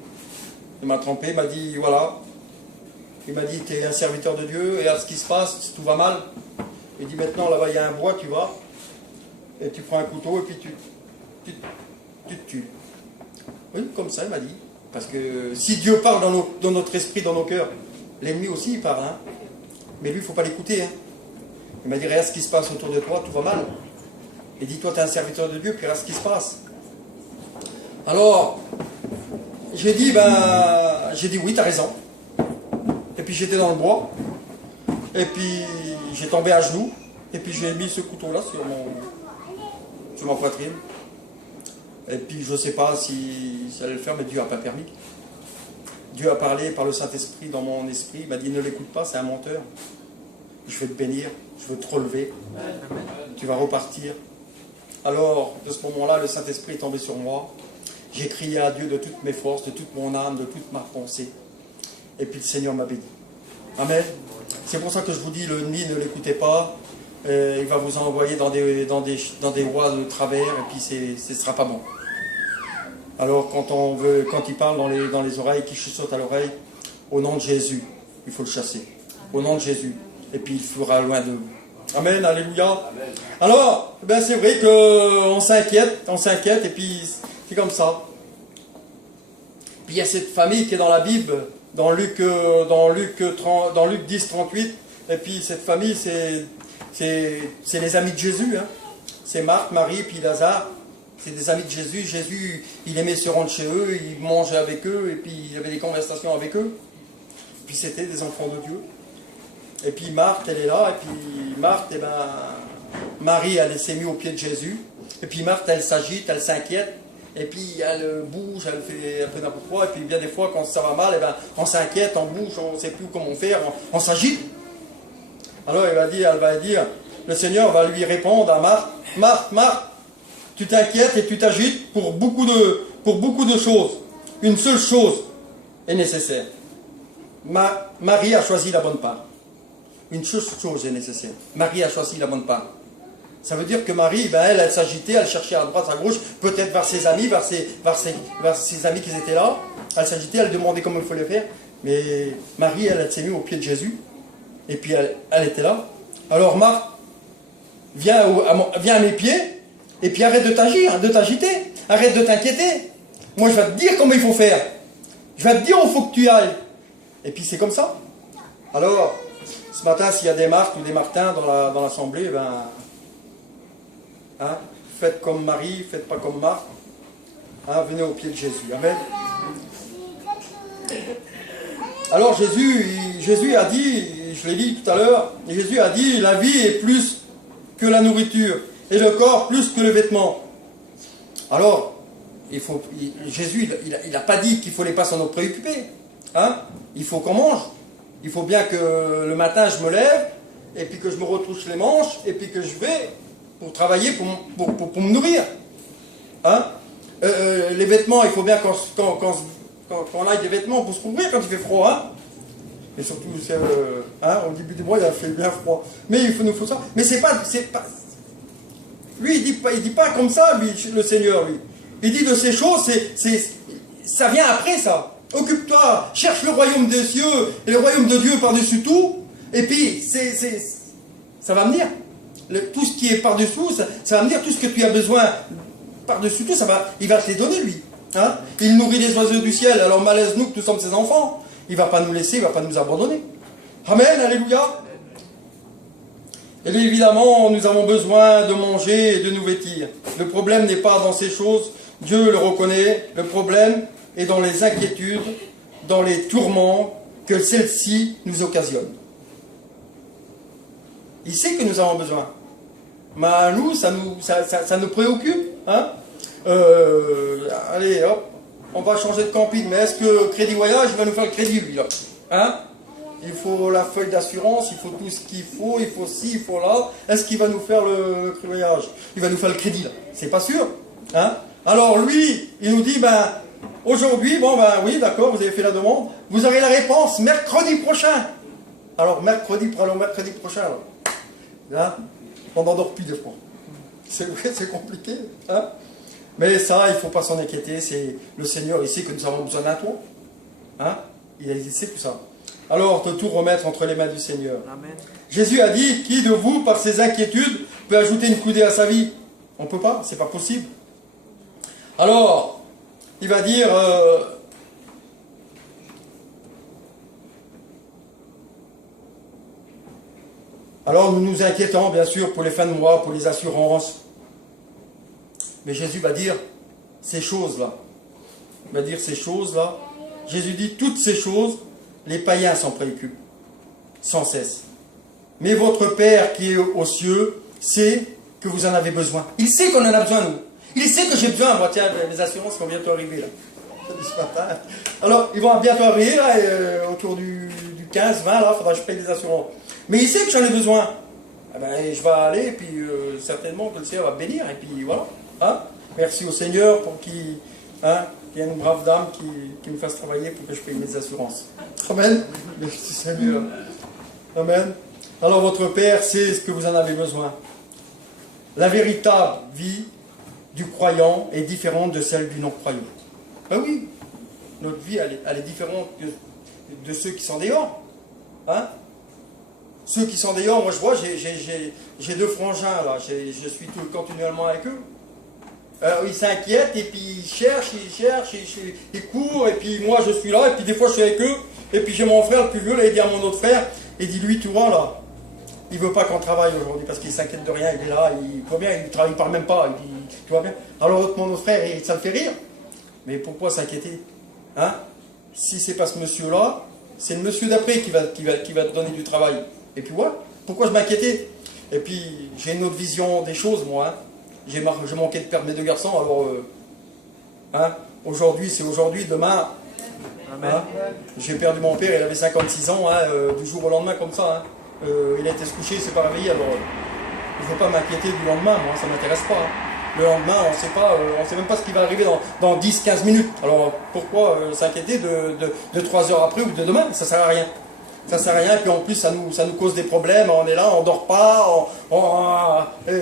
Il m'a trompé, il m'a dit, voilà. Il m'a dit, tu es un serviteur de Dieu, et regarde ce qui se passe, tout va mal. Il dit, maintenant là-bas il y a un bois, tu vas, et tu prends un couteau, et puis tu te tues. Oui, comme ça il m'a dit. Parce que si Dieu parle dans notre esprit, dans nos cœurs, l'ennemi aussi il parle, hein. Mais lui il ne faut pas l'écouter, hein. Il m'a dit, regarde ce qui se passe autour de toi, tout va mal. Et dis-toi, tu es un serviteur de Dieu, puis regarde ce qui se passe. Alors, j'ai dit, oui, tu as raison. Et puis j'étais dans le bois, et puis j'ai tombé à genoux, et puis j'ai mis ce couteau-là sur ma poitrine. Et puis je ne sais pas si ça allait le faire, mais Dieu n'a pas permis. Dieu a parlé par le Saint-Esprit dans mon esprit, il m'a dit, ne l'écoute pas, c'est un menteur. Je vais te bénir, je veux te relever, tu vas repartir. Alors, de ce moment-là, le Saint-Esprit est tombé sur moi. J'ai crié à Dieu de toutes mes forces, de toute mon âme, de toute ma pensée. Et puis le Seigneur m'a béni. Amen. C'est pour ça que je vous dis, l'ennemi, ne l'écoutez pas. Il va vous envoyer dans des voies de travers, et puis ce ne sera pas bon. Alors, quand il parle dans les oreilles, qu'il chuchote à l'oreille, au nom de Jésus, il faut le chasser. Au nom de Jésus. Et puis il fera loin de vous. Amen, alléluia. Amen. Alors, c'est vrai qu'on s'inquiète, et puis c'est comme ça. Puis il y a cette famille qui est dans la Bible, dans Luc 10, 38, et puis cette famille, c'est les amis de Jésus, hein. C'est Marthe, Marie, puis Lazare. C'est des amis de Jésus. Jésus, il aimait se rendre chez eux, il mangeait avec eux, et puis il avait des conversations avec eux. Puis c'était des enfants de Dieu. Et puis Marthe, elle est là, et puis Marthe, Marie, elle s'est mise au pied de Jésus. Et puis Marthe, elle s'agite, elle s'inquiète, et puis elle bouge, elle fait un peu n'importe quoi. Et puis bien des fois, quand ça va mal, on s'inquiète, on bouge, on ne sait plus comment faire, on s'agite. Alors elle va dire, le Seigneur va lui répondre à Marthe, Marthe, tu t'inquiètes et tu t'agites pour beaucoup de choses. Une seule chose est nécessaire. Marie a choisi la bonne part. Une chose est nécessaire. Marie a choisi la bonne part. Ça veut dire que Marie, elle s'agitait, elle cherchait à droite, à gauche, peut-être vers ses amis, vers ses amis qui étaient là. Elle s'agitait, elle demandait comment il fallait faire. Mais Marie, elle s'est mise au pied de Jésus. Et puis elle était là. Alors Marthe, viens à mes pieds, et puis arrête de t'agiter, arrête de t'inquiéter. Moi, je vais te dire comment il faut faire. Je vais te dire où il faut que tu ailles. Et puis c'est comme ça. Alors, ce matin, s'il y a des Marthes ou des Martins dans l'assemblée, faites comme Marie, faites pas comme Marthe. Venez au pied de Jésus. Amen. Alors Jésus a dit, je l'ai dit tout à l'heure, Jésus a dit, la vie est plus que la nourriture, et le corps plus que le vêtement. Alors, Jésus, il n'a pas dit qu'il ne fallait pas s'en préoccuper. Il faut qu'on mange. Il faut bien que le matin je me lève, et puis que je me retrousse les manches, et puis que je vais pour travailler, pour me nourrir. Les vêtements, il faut bien qu'on aille des vêtements pour se couvrir quand il fait froid. Et surtout, au début du mois, il a fait bien froid. Mais il nous faut ça. Mais c'est pas. Lui, il dit pas comme ça, lui, le Seigneur, lui. Il dit de ces choses, ça vient après ça. Occupe-toi, cherche le royaume des cieux et le royaume de Dieu par-dessus tout. Et puis, ça va venir. Tout ce qui est par-dessous, ça va venir. Tout ce que tu as besoin par-dessus tout, il va te les donner, lui. Il nourrit les oiseaux du ciel. Alors, malaise nous que nous sommes ses enfants. Il ne va pas nous laisser, il ne va pas nous abandonner. Amen, alléluia. Et bien évidemment, nous avons besoin de manger et de nous vêtir. Le problème n'est pas dans ces choses. Dieu le reconnaît. Le problème est dans les inquiétudes, dans les tourments que celles-ci nous occasionnent. Il sait que nous avons besoin. Mais à nous, ça nous préoccupe. Allez, hop, on va changer de camping. Mais est-ce que Crédit Voyage va nous faire le crédit, lui, là? Il faut la feuille d'assurance, il faut tout ce qu'il faut, il faut ci, il faut là. Est-ce qu'il va nous faire le voyage? Il va nous faire le crédit, là. C'est pas sûr. Alors lui, il nous dit, ben, aujourd'hui, bon, ben oui, d'accord, vous avez fait la demande, vous aurez la réponse mercredi prochain. Alors mercredi prochain, alors. Là, on n'endort plus des fois. C'est vrai, c'est compliqué. Hein? Mais ça, il ne faut pas s'en inquiéter. C'est le Seigneur, il sait que nous avons besoin d'un toit. Hein? Il sait tout ça. Alors, de tout remettre entre les mains du Seigneur. Amen. Jésus a dit, qui de vous, par ses inquiétudes, peut ajouter une coudée à sa vie? On ne peut pas, c'est pas possible. Alors, il va dire... alors, nous nous inquiétons, bien sûr, pour les fins de mois, pour les assurances. Mais Jésus va dire ces choses-là. Il va dire ces choses-là. Jésus dit toutes ces choses, les païens s'en préoccupent, sans cesse. Mais votre Père qui est aux cieux sait que vous en avez besoin. Il sait qu'on en a besoin, nous. Il sait que j'ai besoin. Moi, tiens, les assurances vont bientôt arriver, là. Ce matin. Alors, ils vont bientôt arriver, là, autour du 15, 20, là, il faudra que je paye des assurances. Mais il sait que j'en ai besoin. Eh ben, je vais aller, et puis certainement que le Seigneur va bénir, et puis voilà. Hein? Merci au Seigneur pour qu'il y ait une brave dame qui me fasse travailler pour que je paye mes assurances. Amen. Merci Seigneur. Amen. Alors votre Père sait ce que vous en avez besoin. La véritable vie du croyant est différente de celle du non-croyant. Ben oui, notre vie elle est différente de ceux qui sont dehors. Hein? Ceux qui sont dehors, moi je vois, j'ai deux frangins là, je suis tout continuellement avec eux. Ils s'inquiètent et puis ils cherchent, ils courent, et puis moi je suis là, et puis des fois je suis avec eux, et puis j'ai mon frère le plus vieux, là, il dit à mon autre frère, il dit lui, tu vois là, il veut pas qu'on travaille aujourd'hui parce qu'il s'inquiète de rien, il est là, il voit bien, il parle même pas, il dit, tu vois bien. Alors mon autre frère, ça le fait rire, mais pourquoi s'inquiéter? Hein? Si c'est pas ce monsieur-là, c'est le monsieur d'après qui va te donner du travail. Et puis voilà, pourquoi je m'inquiétais? Et puis j'ai une autre vision des choses, moi. Hein. J'ai manqué de perdre mes deux garçons, alors aujourd'hui c'est aujourd'hui, demain, hein, j'ai perdu mon père, il avait 56 ans, du jour au lendemain comme ça. Hein. Il a été se coucher, il s'est pas réveillé, alors je ne vais pas m'inquiéter du lendemain, moi, ça ne m'intéresse pas. Hein. Le lendemain, on ne sait même pas ce qui va arriver dans 10-15 minutes. Alors pourquoi s'inquiéter de 3 heures après ou de demain? Ça ne sert à rien. Ça sert à rien, puis en plus ça nous cause des problèmes, on est là, on dort pas,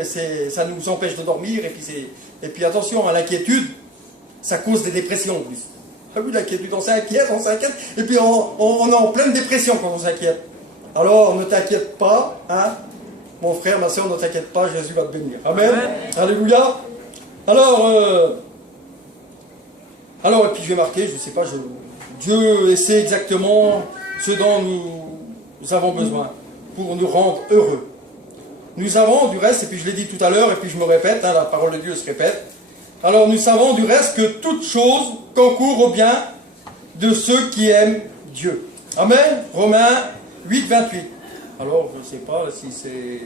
ça nous empêche de dormir, et puis attention, l'inquiétude, ça cause des dépressions en plus. Ah oui, l'inquiétude, on s'inquiète, et puis on est en pleine dépression quand on s'inquiète. Alors ne t'inquiète pas, hein, mon frère, ma soeur, ne t'inquiète pas, Jésus va te bénir. Amen. Alléluia. Alors, et puis je vais marquer, je ne sais pas, Dieu sait exactement ce dont nous avons besoin pour nous rendre heureux. Nous avons du reste, et puis je l'ai dit tout à l'heure, et puis je me répète, hein, la parole de Dieu se répète. Alors nous savons du reste que toute chose concourt au bien de ceux qui aiment Dieu. Amen. Romains 8, 28. Alors je ne sais pas si c'est...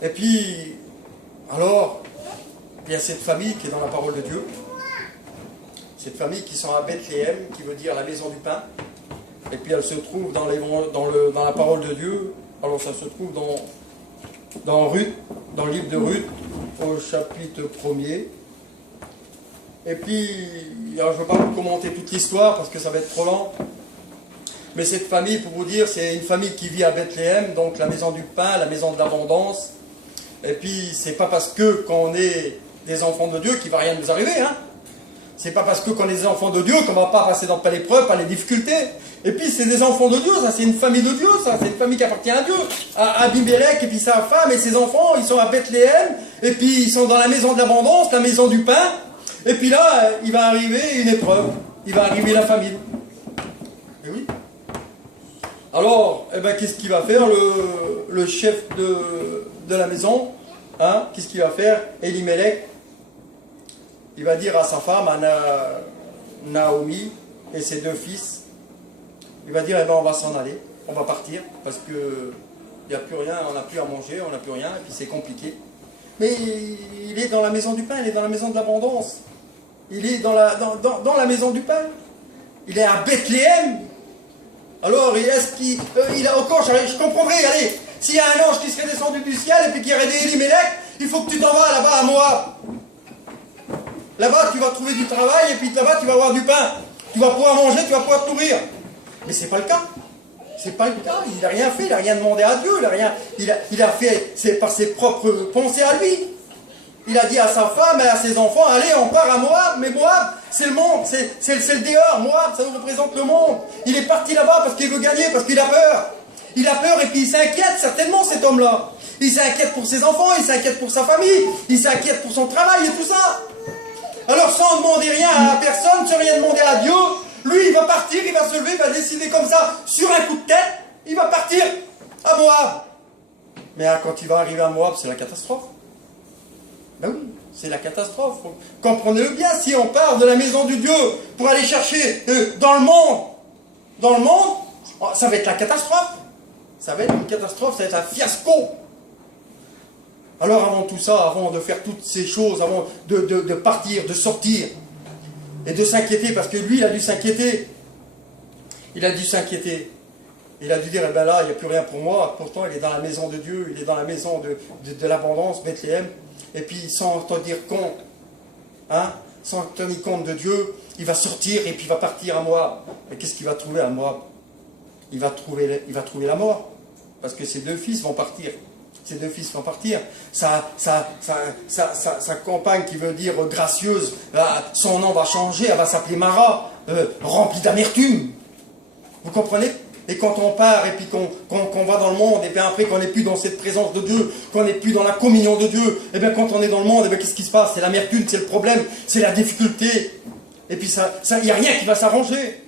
Et puis, alors, il y a cette famille qui est dans la parole de Dieu. Cette famille qui sont à Bethléem, qui veut dire la maison du pain. Et puis elle se trouve dans la parole de Dieu. Alors ça se trouve dans Ruth, dans le livre de Ruth, au chapitre 1er. Et puis, alors je ne veux pas vous commenter toute l'histoire parce que ça va être trop lent. Mais cette famille, pour vous dire, c'est une famille qui vit à Bethléem, donc la maison du pain, la maison de l'abondance. Et puis, c'est pas parce que quand on est des enfants de Dieu qu'il ne va rien nous arriver, hein. C'est pas parce que quand on est des enfants de Dieu qu'on ne va pas passer dans pas l'épreuve, pas les difficultés. Et puis c'est des enfants de Dieu, ça c'est une famille de Dieu, ça c'est une famille qui appartient à Dieu. À Abimelech et puis sa femme et ses enfants, ils sont à Bethléem, et puis ils sont dans la maison de l'abondance, la maison du pain. Et puis là, il va arriver une épreuve, il va arriver la famine. Et oui. Alors, eh ben, qu'est-ce qu'il va faire le chef de la maison, hein, qu'est-ce qu'il va faire? Elimelech, il va dire à sa femme, à Naomi et ses 2 fils, il va dire, eh ben, on va s'en aller, on va partir, parce que il n'y a plus rien, on n'a plus à manger, on n'a plus rien, et puis c'est compliqué. Mais il est dans la maison du pain, il est dans la maison de l'abondance. Il est dans la maison du pain. Il est à Bethléem. Alors, est-ce qu'il a encore, je comprendrais, allez, S'il y a un ange qui serait descendu du ciel et puis qui aurait dit Elimelech, il faut que tu t'en vas là-bas à Moab. Là-bas, tu vas trouver du travail et puis là-bas, tu vas avoir du pain. Tu vas pouvoir manger, tu vas pouvoir te nourrir. Mais c'est pas le cas. C'est pas le cas. Il n'a rien fait, il n'a rien demandé à Dieu. Il a fait par ses propres pensées à lui. Il a dit à sa femme et à ses enfants, allez, on part à Moab. Mais Moab, c'est le monde, c'est le dehors. Moab, ça nous représente le monde. Il est parti là-bas parce qu'il veut gagner, parce qu'il a peur. Il a peur et puis il s'inquiète certainement, cet homme-là. Il s'inquiète pour ses enfants, il s'inquiète pour sa famille, il s'inquiète pour son travail et tout ça. Alors sans demander rien à personne, sans rien demander à Dieu, lui il va partir, il va se lever, il va décider comme ça, sur un coup de tête, il va partir à Moab. Mais quand il va arriver à Moab, c'est la catastrophe. Ben oui, c'est la catastrophe. Comprenez-le bien, si on part de la maison du Dieu pour aller chercher dans le monde, ça va être la catastrophe. Ça va être une catastrophe, ça va être un fiasco. Alors avant tout ça, avant de faire toutes ces choses, avant de partir, de sortir, et de s'inquiéter, parce que lui, il a dû s'inquiéter. Il a dû s'inquiéter. Il a dû dire, eh ben là, il n'y a plus rien pour moi. Pourtant, il est dans la maison de Dieu, il est dans la maison de l'abondance, Bethléem. Et puis, sans tenir compte, sans tenir compte de Dieu, il va sortir et puis il va partir à Moab. Et qu'est-ce qu'il va trouver à Moab? Il va trouver la mort. Parce que ses deux fils vont partir. Ses deux fils vont partir. Sa compagne, qui veut dire gracieuse, son nom va changer, elle va s'appeler Mara, remplie d'amertume. Vous comprenez? Et quand on part et puis qu'on va dans le monde, et puis après qu'on n'est plus dans cette présence de Dieu, qu'on n'est plus dans la communion de Dieu, et bien quand on est dans le monde, et bien qu'est-ce qui se passe? C'est l'amertume, c'est le problème, c'est la difficulté. Et puis il n'y a rien qui va s'arranger.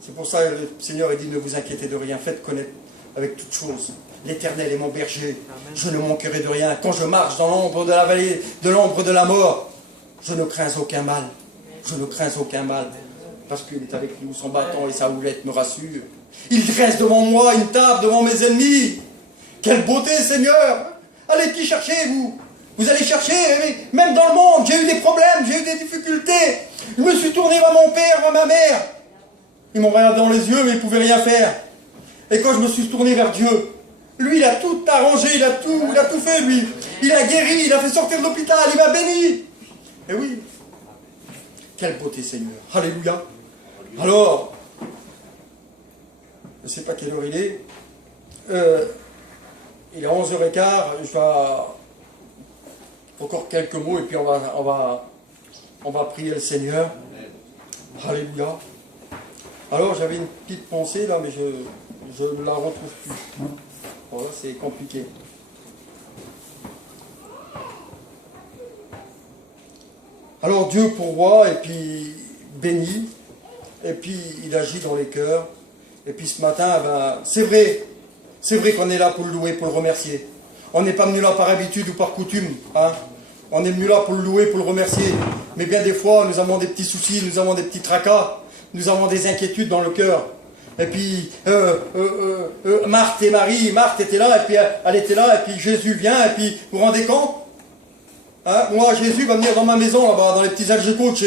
C'est pour ça que le Seigneur a dit, ne vous inquiétez de rien, faites connaître avec toutes choses. L'Éternel est mon berger, je ne manquerai de rien. Quand je marche dans l'ombre de la vallée, de l'ombre de la mort, je ne crains aucun mal. Je ne crains aucun mal. Parce qu'il est avec nous, son bâton et sa houlette me rassurent. Il dresse devant moi une table devant mes ennemis. Quelle beauté, Seigneur! Allez, qui cherchez-vous? Vous allez chercher, même dans le monde, j'ai eu des problèmes, j'ai eu des difficultés. Je me suis tourné vers mon père, vers ma mère. Ils m'ont regardé dans les yeux, mais ils ne pouvaient rien faire. Et quand je me suis tourné vers Dieu, lui, il a tout arrangé, il a tout fait, lui. Il a guéri, il a fait sortir de l'hôpital, il m'a béni. Et oui, quelle beauté, Seigneur. Alléluia. Alors, je ne sais pas quelle heure il est. Il est 11h15. Je vais encore quelques mots et puis on va prier le Seigneur. Alléluia. Alors, j'avais une petite pensée là, mais je ne la retrouve plus. Voilà, c'est compliqué. Alors, Dieu pourvoit et puis bénit. Et puis, il agit dans les cœurs. Et puis, ce matin, c'est vrai qu'on est là pour le louer, pour le remercier. On n'est pas venu là par habitude ou par coutume. On est venu là pour le louer, pour le remercier. Mais bien des fois, nous avons des petits soucis, nous avons des petits tracas, nous avons des inquiétudes dans le cœur. Et puis, Marthe et Marie, Marthe était là, et puis elle était là, et puis Jésus vient, et puis, vous vous rendez compte? Moi, Jésus va venir dans ma maison, là-bas, dans les petits algécoutes,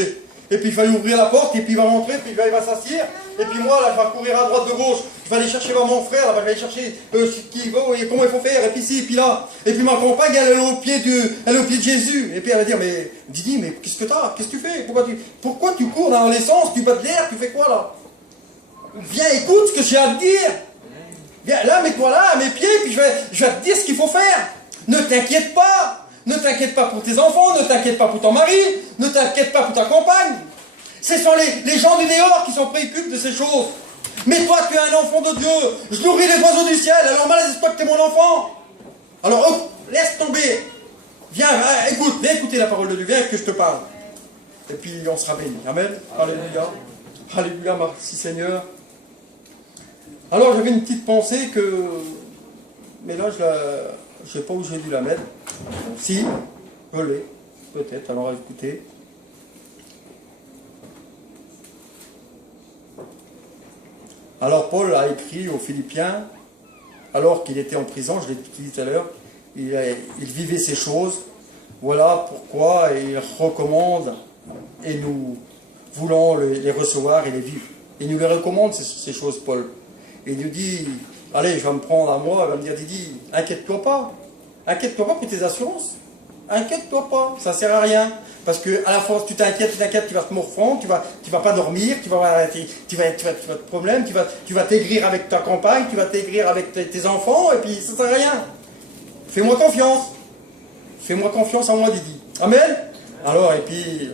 et puis il fallait ouvrir la porte, et puis il va rentrer, puis il va s'assire, et puis moi, là, je vais courir à droite, de gauche, je vais aller chercher mon frère, là, je vais aller chercher qui va, et comment il faut faire, et puis ici, et puis là. Et puis ma compagne, elle est au pied de Jésus, et puis elle va dire, mais Didi, mais qu'est-ce que t'as? Qu'est-ce que tu fais? Pourquoi tu cours dans l'essence? Tu bats de l'air? Tu fais quoi, là? Viens, écoute ce que j'ai à te dire. Viens, là, mets-toi là, à mes pieds, puis je vais te dire ce qu'il faut faire. Ne t'inquiète pas. Ne t'inquiète pas pour tes enfants, ne t'inquiète pas pour ton mari, ne t'inquiète pas pour ta compagne. Ce sont les gens du dehors qui sont préoccupés de ces choses. Mais toi, tu es un enfant de Dieu. Je nourris les oiseaux du ciel, alors malheureusement que tu es mon enfant. Alors, laisse tomber. Viens, écoute, viens écouter la parole de Dieu, viens que je te parle. Et puis, on sera béni. Amen. Alléluia. Alléluia, merci Seigneur. Alors, j'avais une petite pensée mais là, je ne sais pas où j'ai dû la mettre. Si, je l'ai, peut-être, alors écoutez. Alors, Paul a écrit aux Philippiens, alors qu'il était en prison, je l'ai dit tout à l'heure, il vivait ces choses. Voilà pourquoi il recommande, et nous voulons les recevoir et les vivre. Il nous les recommande, ces choses, Paul. Il nous dit, allez, je vais me prendre à moi, elle va me dire, Didi, inquiète-toi pas. Inquiète-toi pas pour tes assurances. Inquiète-toi pas, ça sert à rien. Parce que à la force, tu t'inquiètes, tu vas te morfondre, tu vas pas dormir, tu vas te problème, tu vas t'aigrir avec ta compagne, tu vas t'aigrir avec tes enfants, et puis ça sert à rien. Fais-moi confiance. Fais-moi confiance en moi, Didi. Amen. Alors, et puis,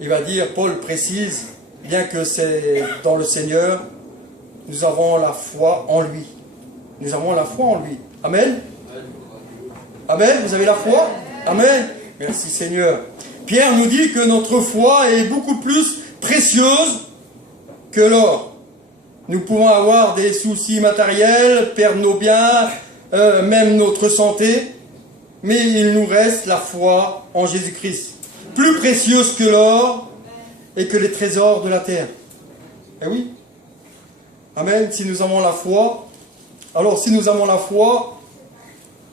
il va dire, Paul précise, bien que c'est dans le Seigneur, nous avons la foi en lui. Nous avons la foi en lui. Amen. Amen. Vous avez la foi? Amen. Merci Seigneur. Pierre nous dit que notre foi est beaucoup plus précieuse que l'or. Nous pouvons avoir des soucis matériels, perdre nos biens, même notre santé, mais il nous reste la foi en Jésus-Christ. Plus précieuse que l'or et que les trésors de la terre. Eh oui. Amen. Si nous avons la foi, alors si nous avons la foi,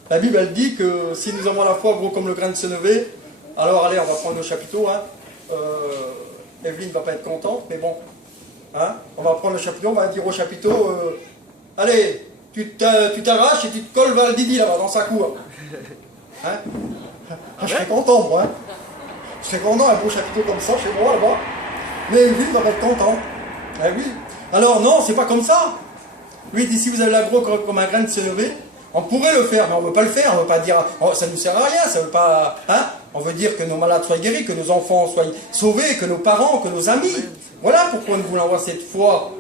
la Bible, elle dit que si nous avons la foi gros comme le grain de sénévé, alors allez, on va prendre nos chapiteaux. Hein. Evelyne ne va pas être contente, mais bon. Hein. On va prendre le chapiteau, on va dire au chapiteau, allez, tu t'arraches et tu te colles vers le Didi là-bas, dans sa cour. Hein. Je serais content, moi. Hein. Je serais content, un beau chapiteau comme ça, chez moi, là-bas. Mais Evelyne va pas être contente. Eh oui. Alors non, c'est pas comme ça. Lui, il dit, si vous avez l'agro comme un grain de sénévé, on pourrait le faire, mais on ne veut pas le faire. On ne veut pas dire, oh, ça ne nous sert à rien, ça veut pas. Hein. On veut dire que nos malades soient guéris, que nos enfants soient sauvés, que nos parents, que nos amis. Voilà pourquoi nous voulons avoir cette foi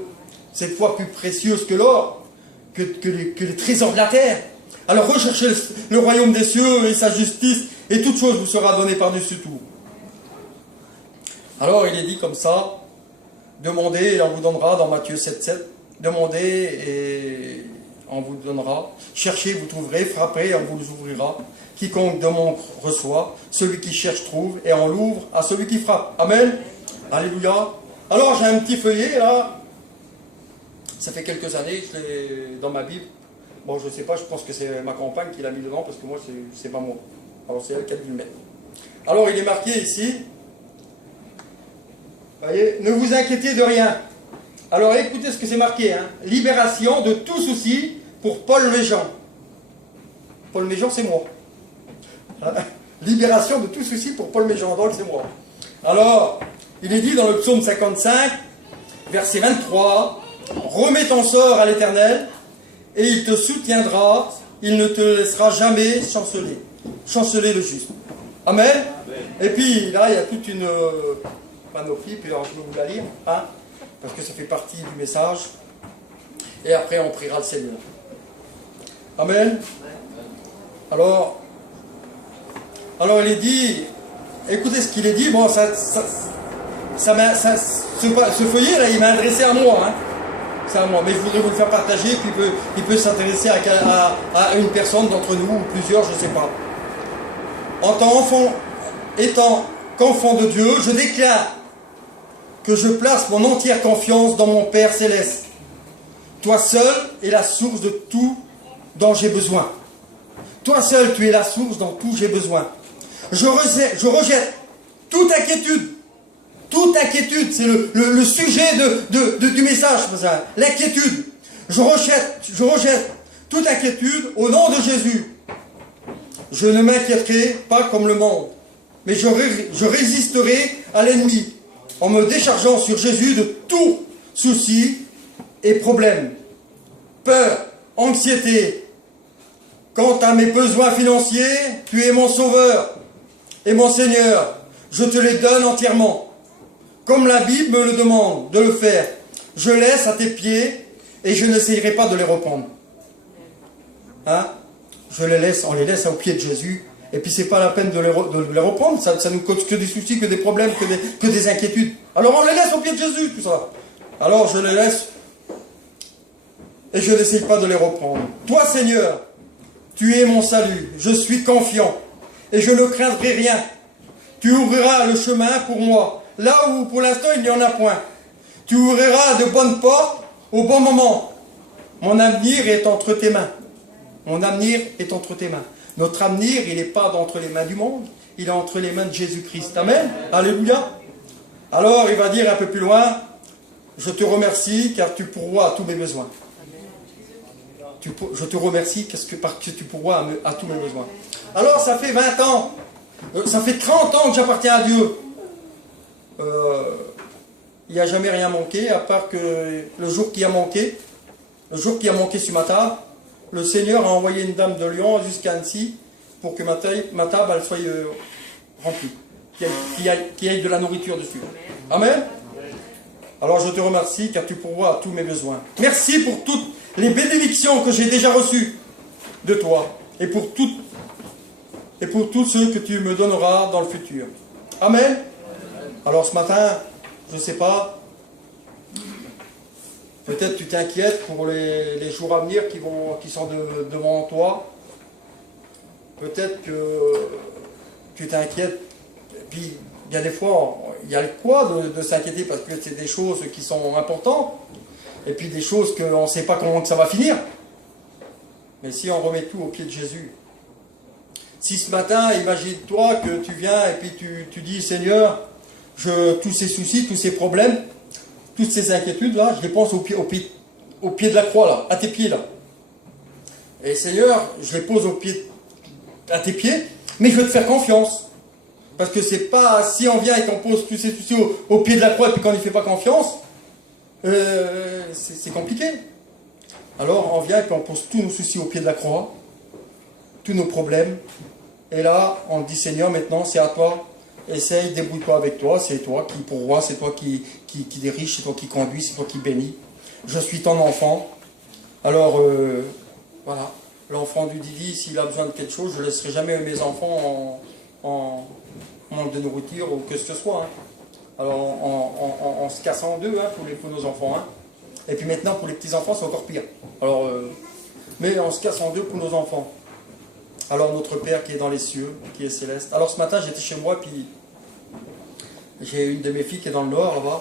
plus précieuse que l'or, que les trésors de la terre. Alors recherchez le royaume des cieux et sa justice, et toute chose vous sera donnée par-dessus tout. Alors il est dit comme ça, demandez et on vous donnera, dans Matthieu 7,7, demandez et on vous donnera, cherchez, vous trouverez, frappez, on vous ouvrira. Quiconque demande reçoit, celui qui cherche trouve, et on l'ouvre à celui qui frappe. Amen. Alléluia. Alors j'ai un petit feuillet là, ça fait quelques années, je l'ai dans ma Bible. Bon, je ne sais pas, je pense que c'est ma compagne qui l'a mis dedans, parce que moi, c'est pas moi. Alors c'est elle qui a dû le mettre. Alors il est marqué ici, voyez, ne vous inquiétez de rien. Alors écoutez ce que c'est marqué, hein. Libération de tout souci pour Paul Méjean. Paul Méjean, c'est moi. Libération de tout souci pour Paul Méjean, donc c'est moi. Alors, il est dit dans le psaume 55, verset 23, remets ton sort à l'Éternel, et il te soutiendra, il ne te laissera jamais chanceler. Chanceler le juste. Amen. Amen. Et puis là, il y a toute une panoplie, puis alors, je vais vous la lire, hein, parce que ça fait partie du message. Et après, on priera le Seigneur. Amen. Alors il est dit, écoutez ce qu'il est dit, bon, ce feuillet là, il m'a adressé à moi, hein. C'est à moi, mais je voudrais vous le faire partager, puis il peut s'intéresser à une personne d'entre nous, ou plusieurs, je ne sais pas. En tant étant qu'enfant de Dieu, je déclare que je place mon entière confiance dans mon Père Céleste. Toi seul es la source de tout dont j'ai besoin. Toi seul, tu es la source dont tout j'ai besoin. Je rejette toute inquiétude. Toute inquiétude, c'est le sujet du message, l'inquiétude. Je rejette toute inquiétude au nom de Jésus. Je ne m'inquiéterai pas comme le monde, mais je résisterai à l'ennemi en me déchargeant sur Jésus de tout souci et problème, peur, anxiété. Quant à mes besoins financiers, tu es mon sauveur et mon Seigneur. Je te les donne entièrement. Comme la Bible me le demande de le faire, je laisse à tes pieds et je n'essayerai pas de les reprendre. Hein? On les laisse aux pieds de Jésus. Et puis c'est pas la peine de les reprendre. Ça nous cause que des soucis, que des problèmes, que des inquiétudes. Alors on les laisse aux pieds de Jésus, tout ça. Alors je les laisse et je n'essaye pas de les reprendre. Toi Seigneur, tu es mon salut. Je suis confiant et je ne craindrai rien. Tu ouvriras le chemin pour moi. Là où pour l'instant il n'y en a point. Tu ouvriras de bonnes portes au bon moment. Mon avenir est entre tes mains. Mon avenir est entre tes mains. Notre avenir, il n'est pas entre les mains du monde, il est entre les mains de Jésus-Christ. Amen. Alléluia. Alors il va dire un peu plus loin, je te remercie car tu pourvois à tous mes besoins. je te remercie parce que tu pourvois à tous mes besoins. Alors, ça fait 20 ans, ça fait 30 ans que j'appartiens à Dieu. Il n'y a jamais rien manqué, à part que le jour qui a manqué ce matin, le Seigneur a envoyé une dame de Lyon jusqu'à Annecy pour que ma table elle soit remplie, qu'il y ait de la nourriture dessus. Amen. Alors je te remercie car tu pourvois à tous mes besoins. Merci pour toutes les bénédictions que j'ai déjà reçues de toi et pour tous ceux que tu me donneras dans le futur. Amen. Alors ce matin, je ne sais pas, peut-être tu t'inquiètes pour les jours à venir qui sont devant toi. Peut-être que tu t'inquiètes. Puis il y a des fois, il y a le quoi de s'inquiéter parce que c'est des choses qui sont importantes. Et puis des choses qu'on ne sait pas comment que ça va finir. Mais si on remet tout au pied de Jésus. Si ce matin, imagine-toi que tu viens et puis tu dis, Seigneur, tous ces soucis, tous ces problèmes, toutes ces inquiétudes-là, je les pense au pied de la croix, là, à tes pieds, là. Et Seigneur, je les pose à tes pieds, mais je veux te faire confiance. Parce que c'est pas, si on vient et qu'on pose tous ces soucis au pied de la croix et puis qu'on n'y fait pas confiance, c'est compliqué. Alors on vient et puis on pose tous nos soucis au pied de la croix, tous nos problèmes, et là on dit Seigneur, maintenant c'est à toi. Essaye, débrouille-toi avec toi, c'est toi qui pourvois, c'est toi qui dirige, c'est toi qui conduis, c'est toi qui bénis. Je suis ton enfant. Alors, voilà, l'enfant du Didi, s'il a besoin de quelque chose, je ne laisserai jamais mes enfants en manque de nourriture ou que ce soit. Hein. Alors, on se casse en deux hein, pour nos enfants. Hein. Et puis maintenant, pour les petits-enfants, c'est encore pire. Alors, mais on se casse en deux pour nos enfants. Alors notre Père qui est dans les cieux, qui est céleste. Alors ce matin j'étais chez moi, puis j'ai une de mes filles qui est dans le nord là-bas.